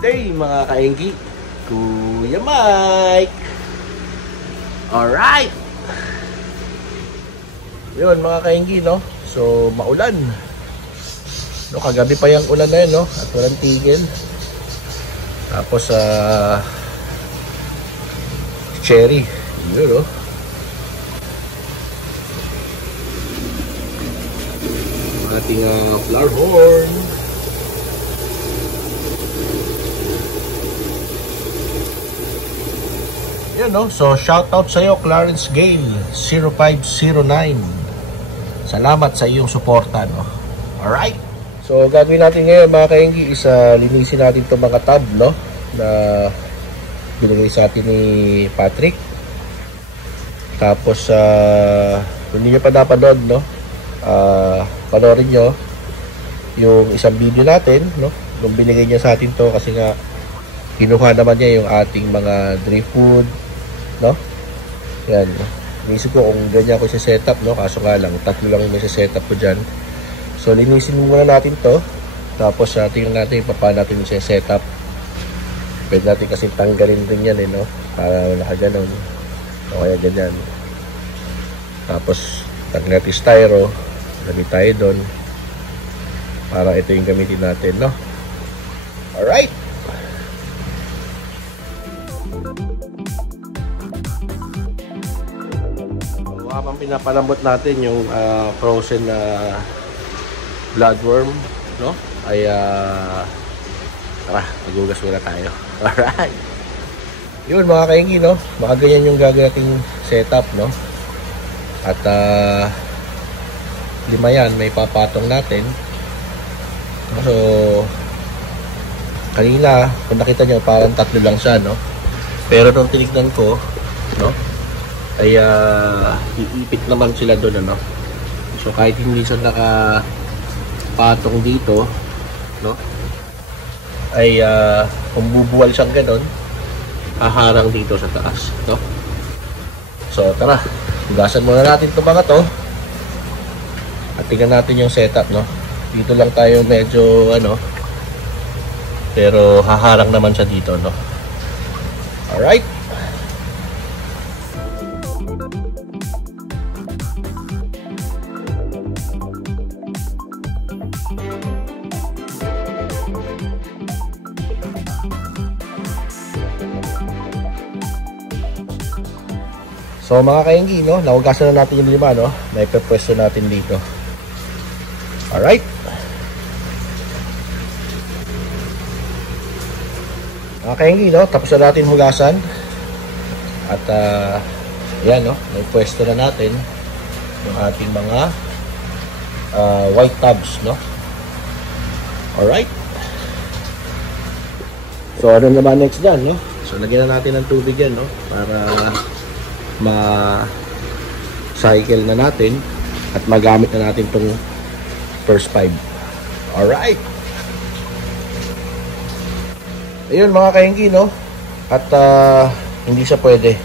Hey mga kaenggi, Kuya Mike. Alright. Yun mga kaenggi, no? So maulan, no? Kagabi pa yung ulan na yun, no? At walang tigil. Tapos cherry, yun, no? Ating flower horn. Yan, no? So shoutout sa iyo, Clarence Gale 0509. Salamat sa iyong suporta, no? Alright. So gagawin natin ngayon mga kaenggi is linisin natin itong mga tab, no? Na binigay sa atin ni Patrick. Tapos kung hindi nyo pa napanood, no? Panoorin nyo yung isang video natin, no? Nung binigay niya sa atin to kasi nga kinuha naman niya yung ating mga dry food, no? Yan. Inisip ko kung ganyan ko siya setup, no? Kaso nga lang, tatlo lang yung setup ko dyan. So, linisin muna natin to. Tapos, tingnan natin paano natin siya setup. Pwede natin kasi tanggalin rin yan, no? Para wala ka ganun. O kaya ganyan. Tapos, tanggalin natin styro. Lagay tayo doon. Para ito yung gamitin natin, no? Alright! Habang pinapalambot natin yung frozen na bloodworm, no? Ay tara, magugas muna tayo. Alright. Yun mga kaenggi, no? Mga ganyan yung gagawin nating setup, no? At lima yan, may papatong natin. So kanina, kung nakita nyo, parang tatlo lang siya, no? Pero nung tinignan ko, no? Ay iipit naman sila doon, ano? So kahit hindi siya nakapatong dito, no? Ay kung bubuwal siyang gano'n, haharang dito sa taas, no? So tara, hugasan muna natin itong mga to. At tingnan natin yung setup, no? Dito lang tayo medyo ano, pero haharang naman siya dito, no? Alright. So mga kaenggi, no, nahugasan na natin yung lima, no? Naipapwesto natin dito. Alright. Mga kaenggi, no, tapos na natin hugasan. At yan, no, naipwesto na natin yung ating mga white tabs, no? Alright. So ano naman next dyan, no? So lagyan na natin ng tubig yan, no? Para ma-cycle na natin at magamit na natin itong first 5. Alright. Ayun mga kaenggi, no? At hindi siya pwede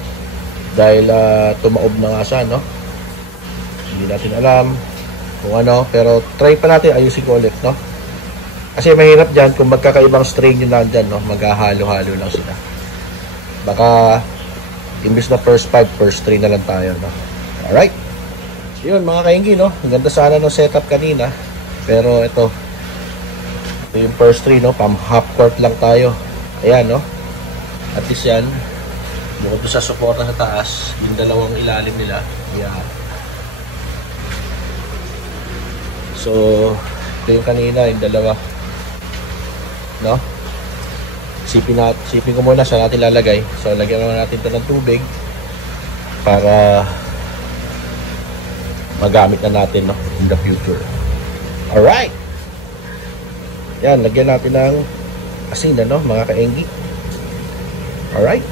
dahil tumaob na nga siya, no? Hindi natin alam kung ano, pero try pa natin ayusin ko ulit, no? Kasi mahirap dyan kung magkakaibang strain yung nandyan, no? Maghahalo-halo lang sila. Baka imbis na first 5, first 3 na lang tayo, no? Alright. Yun mga kaenggi, no? Ang ganda sana ng setup kanina. Pero ito yung first 3, no? Pam half court lang tayo. Ayan, no? At least yan. Bukod sa suporta sa taas, yung dalawang ilalim nila. Ayan. So, ito yung kanina, yung dalawa. No? Sipin ko muna saan natin lalagay. So lagyan naman natin ito ng tubig para magamit na natin, no, in the future. Alright, yan, lagyan natin ng asin, no, mga kaenggi. Alright.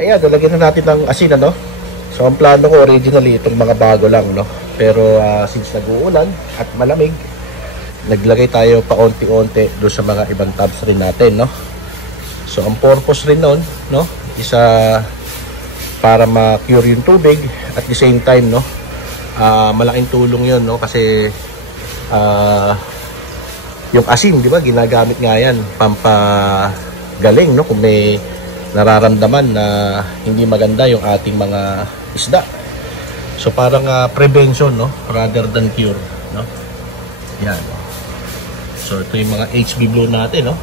Ayan, lalagyan na natin ng asin, ano. So ang plano ko originally itong mga bago lang, no, pero since nag-uulan at malamig, naglagay tayo paunti-unti doon sa mga ibang tabs rin natin, no. So ang purpose rin nun, no, isa para ma-cure yung tubig, at the same time, no, malaking tulong yun, no, kasi yung asin, di ba, ginagamit nga yan pampagaling, no, kung may nararamdaman na hindi maganda yung ating mga isda. So parang prevention, no, rather than cure, no. Yan. So ito yung mga HB Blue natin, no.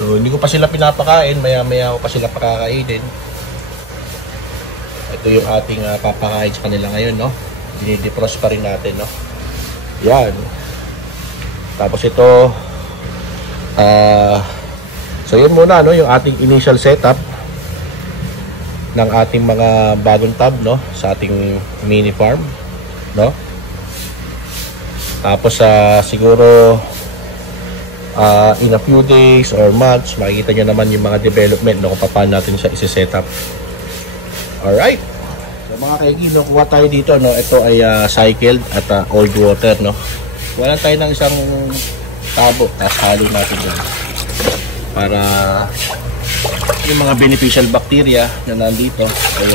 So hindi ko pa sila pinapakain, maya-maya ko pa sila pakakainin. Ito yung ating papakain sa kanila ngayon, no. Dinidefrost pa rin natin, no. Yan. Tapos ito, so yun muna, no, yung ating initial setup ng ating mga bagong tub, no, sa ating mini farm, no. Tapos siguro in a few days or months makikita nyo naman yung mga development, no, kung paano natin siya isi-setup. Alright, so mga kaigi, no, kuha tayo dito, no. Ito ay cycled at old water, no. Wala tayo ng isang tabo, tapos halo natin dun para yung mga beneficial bacteria na nandito ay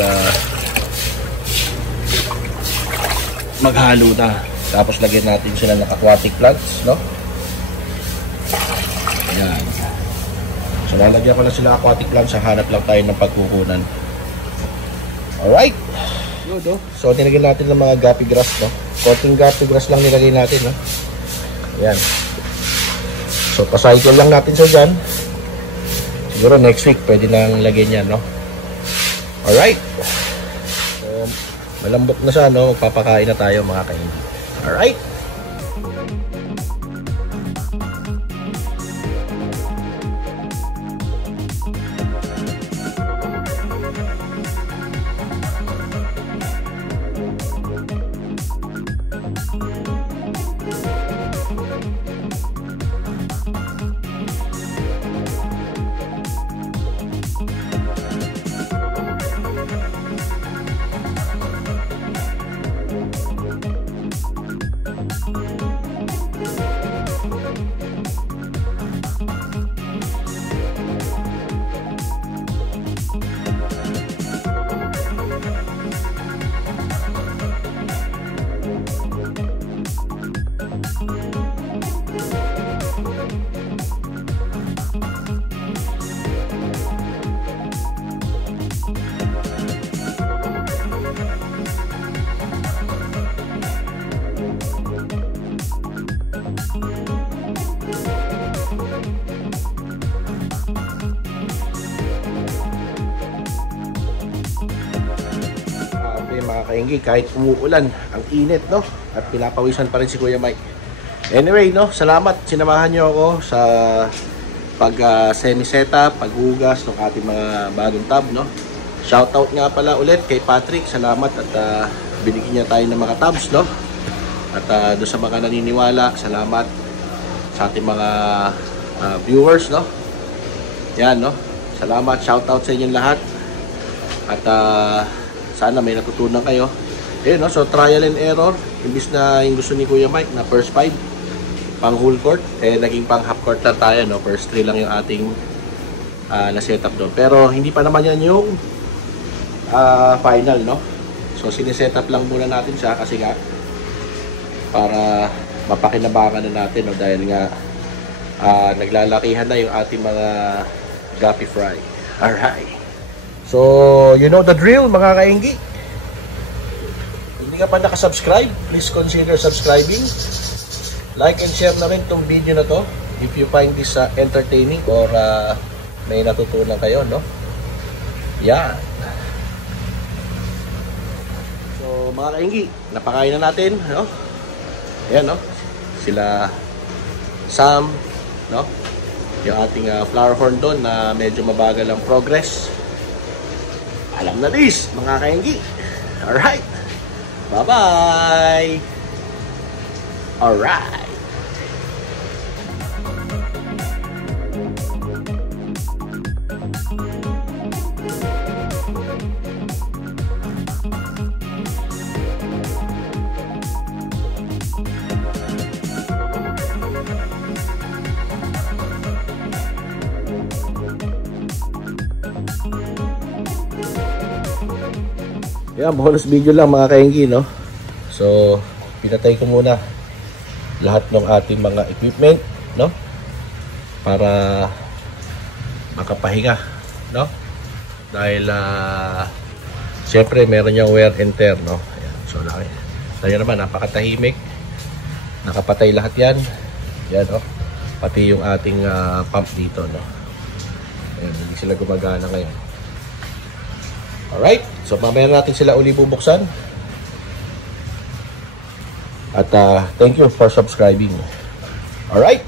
maghalo na. Tapos lagyan natin sila ng aquatic plants, no. Ayan. So lalagyan ko na sila aquatic plants, hanap lang tayo ng pagkukunan. Alright, good, no? So nilagyan natin ng mga guppy grass, no. Konting guppy grass lang nilagay natin, no. Ayan. So, pa-cycle lang natin siya dyan. Siguro next week, pwede nang lagyan yan, no? Alright. So, malambot na siya, no? Magpapakain na tayo, mga kainin. Alright. Mga kainggi, kahit umuulan, ang init, no, at pinapawisan pa rin si Kuya Mike. Anyway, no, salamat, sinamahan nyo ako sa pag semi-setup, paghugas ng ating mga bagong tub, no. Shoutout nga pala ulit kay Patrick, salamat at binigyan niya tayo ng mga tubs, no. At doon sa mga naniniwala, salamat sa ating mga viewers, no. Yan, no, salamat, shoutout sa inyong lahat. At sana may natutunan kayo. Ayun, no? So trial and error. Imbis na yung gusto ni Kuya Mike na first 5 pang whole court, naging pang half court na tayo, no? First 3 lang yung ating na setup doon. Pero hindi pa naman yan yung final, no? So sinisetup lang muna natin siya kasi nga para mapakinabangan na natin, no? Dahil nga naglalakihan na yung ating mga guppy fry. Alright. So, you know the drill, mga kainggi. Hindi ka pa nakasubscribe, please consider subscribing. Like and share na rin itong video na to if you find this entertaining or may natutunan kayo, no? Yan. So, mga kainggi, napakain na natin, no? Ayan, no? Sila Sam, no? Yung ating flower horn doon na medyo mabagal ang progress. Alam na this, mga kainggi. Alright. Bye-bye. Alright. Yan, bonus video lang mga kainggi, no? So, pinatay ko muna lahat ng ating mga equipment, no? Para makapahinga, no? Dahil, siyempre, meron niyang wear and tear, no? Ayan, so, tayo naman, napakatahimik. Nakapatay lahat yan. Yan, no? Pati yung ating pump dito, no? Ayan, hindi sila gumagana ngayon. Alright, so mamaya natin sila uli bubuksan. At thank you for subscribing. Alright.